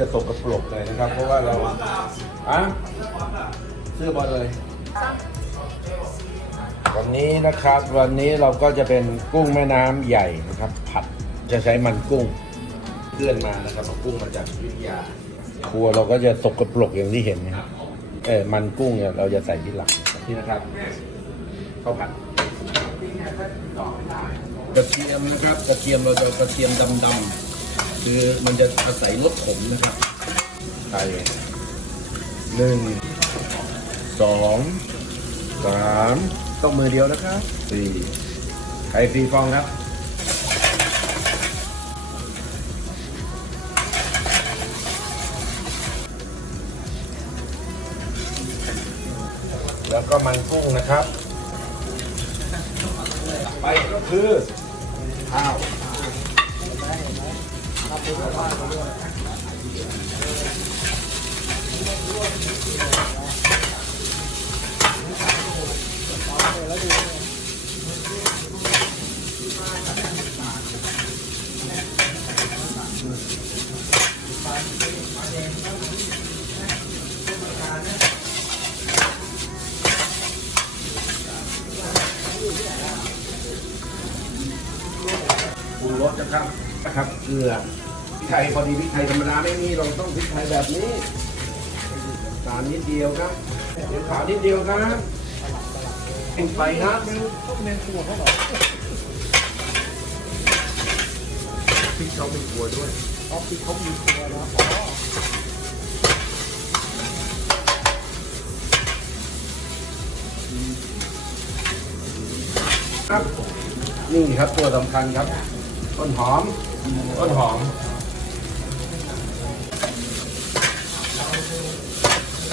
จะตกกระปรกเลยนะครับ เพราะว่าเราอะเสื้อบอลเลยวันนี้นะครับวันนี้เราก็จะเป็นกุ้งแม่น้ำใหญ่นะครับ ผัดจะใช้มันกุ้งเลื่อนมานะครับเอากุ้งมาจากอยุยา ครัวเราก็จะตกกระปรกอย่างที่เห็นนะครับเออมันกุ้งเนี่ยเราจะใส่ที่หลังนี่นะครับข้าวผัดกระเทียมนะครับ กระเทียมเราจะกระเทียมดำๆ คือมันจะอาศัยรสขมนะครับใส่หนึ่งสองสามต้องมือเดียวนะครับสี่ไข่ฟรีฟองครับแล้วก็มันกุ้งนะครับ ไปก็คือข้าว ปรุงรสนะครับนะครับเกลือ ไทยพอดีพริกไทยธรรมดาไม่มีเราต้องพริกไทยแบบนี้ตามนิดเดียวครับเดี๋ยวขาวนิดเดียวครับปิดไฟครับพริกเขาเป็นครัวด้วยออฟฟิศเขามีครัวนะอ๋อครับนี่ครับตัวสำคัญครับ ต้นหอม ต้นหอม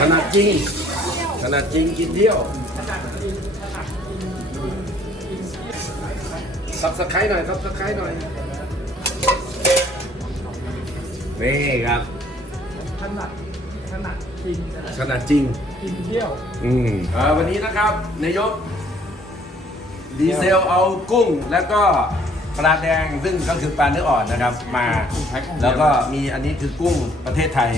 ขนาดจริง ขนาดจริงกินเที่ยวซับสไครต์หน่อยซับสไครต์หน่อยนี่ครับถนัดถนัดจริงขนาดจริงกินเที่ยว อืมเอ่อวันนี้นะครับนายกดีเซลเอากุ้งแล้วก็ ปลาแดงซึ่งก็คือปลาเนื้ออ่อนนะครับมา แล้วก็มีอันนี้คือกุ้งประเทศไทย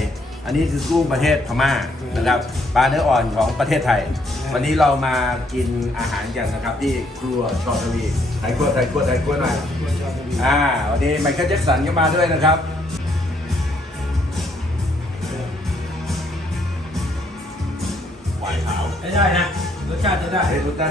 อันนี้คือกุ้งประเทศพม่านะครับปลาเนื้ออ่อนของประเทศไทย วันนี้เรามากินอาหารกันนะครับ ที่ครัวชอทวีไทยครัวไทยครัวไทยครัวหน่อยอ่าวันนี้ไมเคิลแจ็คสันก็มาด้วยนะครับได้ได้นะรสชาติจะได้เฮ้ยทุกท่าน